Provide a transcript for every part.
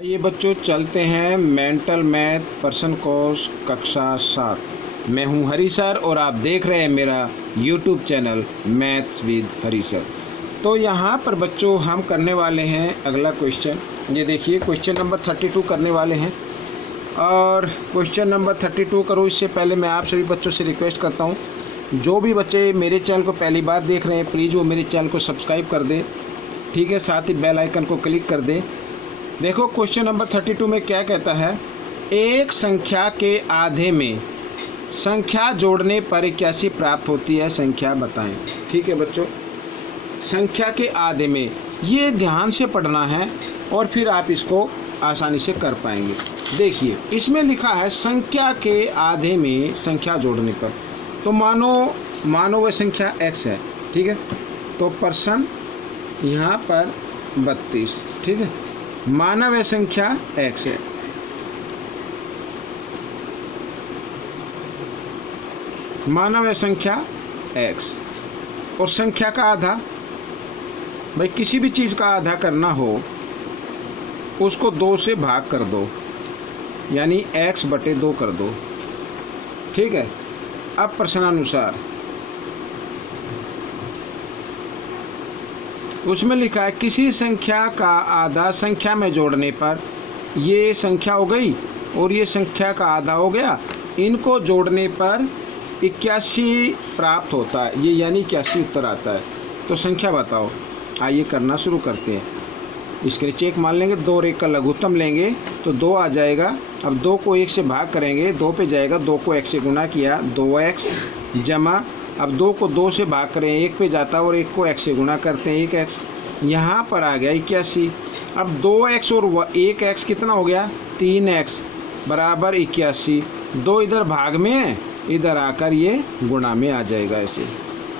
ये बच्चों चलते हैं मेंटल मैथ पर्सन कोर्स कक्षा 7। मैं हूं हरी सर और आप देख रहे हैं मेरा YouTube channel maths with Hari sir. तो यहाँ पर बच्चों हम करने वाले हैं अगला क्वेश्चन। ये देखिए क्वेश्चन नंबर 32 करने वाले हैं। और क्वेश्चन नंबर 32 करूँ इससे पहले मैं आप सभी बच्चों से रिक्वेस्ट करता हूँ, जो भी बच्चे मेरे चैनल को पहली बार देख रहे हैं प्लीज़ वो मेरे चैनल को सब्सक्राइब कर दें, ठीक है। साथ ही बेल आइकन को क्लिक कर दें। देखो क्वेश्चन नंबर 32 में क्या कहता है, एक संख्या के आधे में संख्या जोड़ने पर 81 प्राप्त होती है, संख्या बताएं। ठीक है बच्चों, संख्या के आधे में, ये ध्यान से पढ़ना है और फिर आप इसको आसानी से कर पाएंगे। देखिए इसमें लिखा है संख्या के आधे में संख्या जोड़ने पर, तो मानो वह संख्या x है, ठीक है। तो पर्सन यहाँ पर 32, ठीक है। माना वह संख्या x है, माना वह संख्या x और संख्या का आधा, भाई किसी भी चीज़ का आधा करना हो उसको 2 से भाग कर दो, यानी x/2 कर दो, ठीक है। अब प्रश्नानुसार उसमें लिखा है किसी संख्या का आधा संख्या में जोड़ने पर, ये संख्या हो गई और ये संख्या का आधा हो गया, इनको जोड़ने पर 81 प्राप्त होता है, ये यानी 81 उत्तर आता है। तो संख्या बताओ। आइए करना शुरू करते हैं। इसके लिए चेक मान लेंगे, 2 और 1 का लघुत्तम लेंगे तो 2 आ जाएगा। अब 2 को 1 से भाग करेंगे, 2 पे जाएगा, 2 को 1 से गुना किया 2x जमा, अब 2 को 2 से भाग करें 1 पे जाता और 1 को x से गुना करते हैं 1x, यहाँ पर आ गया 81। अब 2x और 1x कितना हो गया 3x बराबर 81। 2 इधर भाग में है, इधर आकर ये गुणा में आ जाएगा ऐसे,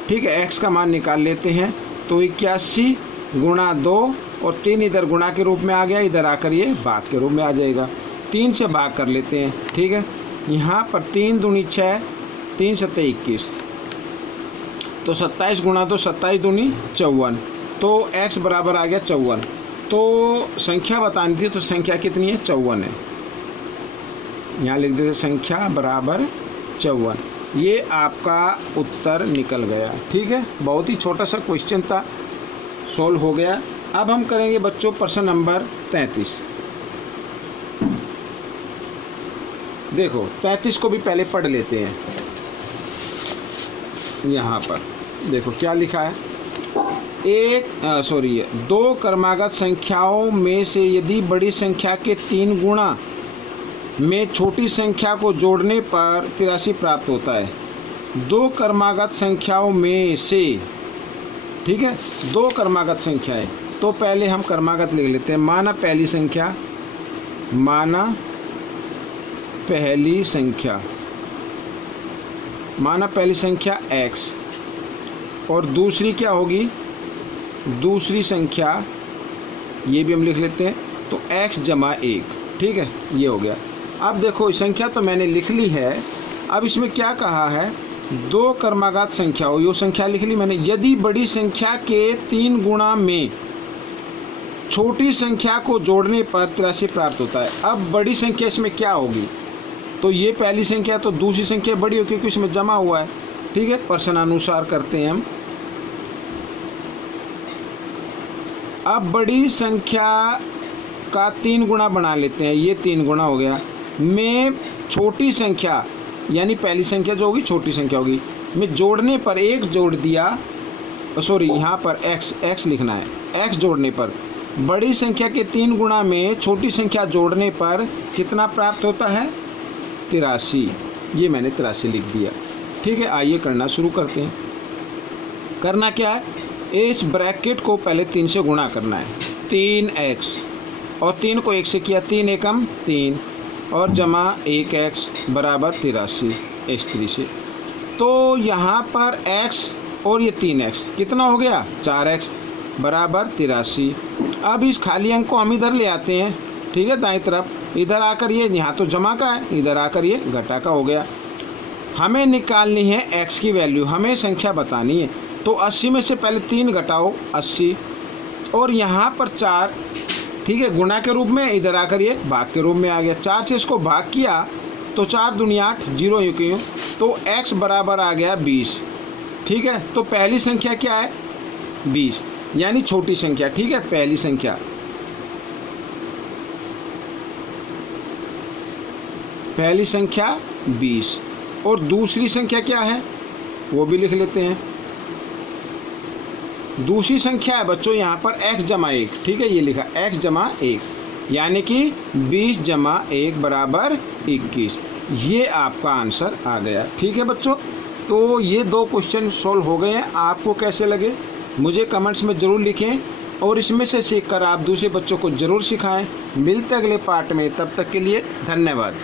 ठीक है। x का मान निकाल लेते हैं, तो 81 गुणा 2 और 3 इधर गुणा के रूप में आ गया, इधर आकर ये भाग के रूप में आ जाएगा। 3 से भाग कर लेते हैं, ठीक है। यहाँ पर 3 दूनी 6, 3 सत्ते 21, तो 27 गुणा 2 27 दूनी 54, तो x बराबर आ गया 54। तो संख्या बतानी थी, तो संख्या कितनी है 54 है। यहाँ लिख देते संख्या बराबर 54, ये आपका उत्तर निकल गया, ठीक है। बहुत ही छोटा सा क्वेश्चन था, सोल्व हो गया। अब हम करेंगे बच्चों प्रश्न नंबर 33। देखो 33 को भी पहले पढ़ लेते हैं। यहाँ पर देखो क्या लिखा है, 2 क्रमागत संख्याओं में से यदि बड़ी संख्या के 3 गुणा में छोटी संख्या को जोड़ने पर 83 प्राप्त होता है। 2 क्रमागत संख्याओं में से, ठीक है, 2 क्रमागत संख्याएं, तो पहले हम क्रमागत लिख लेते हैं। माना पहली संख्या, माना पहली संख्या, माना पहली संख्या x, और दूसरी क्या होगी, दूसरी संख्या, ये भी हम लिख लेते हैं, तो x जमा 1, ठीक है, ये हो गया। अब देखो संख्या तो मैंने लिख ली है, अब इसमें क्या कहा है, 2 क्रमागत संख्या हो, ये संख्या लिख ली मैंने, यदि बड़ी संख्या के 3 गुणा में छोटी संख्या को जोड़ने पर 83 प्राप्त होता है। अब बड़ी संख्या इसमें क्या होगी, तो ये पहली संख्या, तो दूसरी संख्या बड़ी हो क्योंकि इसमें जमा हुआ है, ठीक है। प्रश्नानुसार करते हैं हम। अब बड़ी संख्या का 3 गुणा बना लेते हैं, ये 3 गुणा हो गया, में छोटी संख्या यानी पहली संख्या जो होगी छोटी संख्या होगी, में जोड़ने पर 1 जोड़ दिया, यहाँ पर x लिखना है, x जोड़ने पर बड़ी संख्या के 3 गुणा में छोटी संख्या जोड़ने पर कितना प्राप्त होता है 83, ये मैंने 83 लिख दिया, ठीक है। आइए करना शुरू करते हैं। करना क्या है, इस ब्रैकेट को पहले 3 से गुणा करना है, 3x और 3 को 1 से किया, 3 एकम 3 और जमा 1x बराबर 83 इस तरीके से। तो यहाँ पर x और ये 3x कितना हो गया 4x बराबर 83। अब इस खाली अंक को हम इधर ले आते हैं, ठीक है, दाईं तरफ, इधर आकर ये, यहाँ तो जमा का है, इधर आकर ये घटा का हो गया। हमें निकालनी है x की वैल्यू, हमें संख्या बतानी है, तो 80 में से पहले 3 घटाओ 80 और यहाँ पर 4, ठीक है, गुणा के रूप में, इधर आकर ये भाग के रूप में आ गया। 4 से इसको भाग किया तो 4 दूनी 8, 0 यूँ क्यों, तो x बराबर आ गया 20। ठीक है, तो पहली संख्या क्या है 20, यानी छोटी संख्या। ठीक है, पहली संख्या, पहली संख्या 20। और दूसरी संख्या क्या है वो भी लिख लेते हैं। दूसरी संख्या है बच्चों यहाँ पर x जमा 1। ठीक है, ये लिखा x जमा 1, यानी कि 20 जमा 1 बराबर 21। ये आपका आंसर आ गया। ठीक है बच्चों, तो ये 2 क्वेश्चन सॉल्व हो गए हैं। आपको कैसे लगे मुझे कमेंट्स में ज़रूर लिखें, और इसमें से सीखकर आप दूसरे बच्चों को ज़रूर सिखाएं। मिलते अगले पार्ट में, तब तक के लिए धन्यवाद।